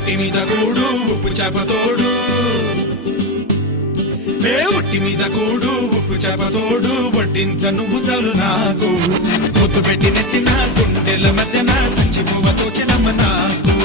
ఉట్టి మీద కూడు ఉప్పు చేపతోడు ఉట్టి మీద కూడు ఉప్పు చేపతోడు వడ్డించ నువ్వు చాలు నాకు పొద్దు పెట్టి నెత్తిన గుండెల మధ్యన సంచి పువ్వ తోచినమ్మ నాకు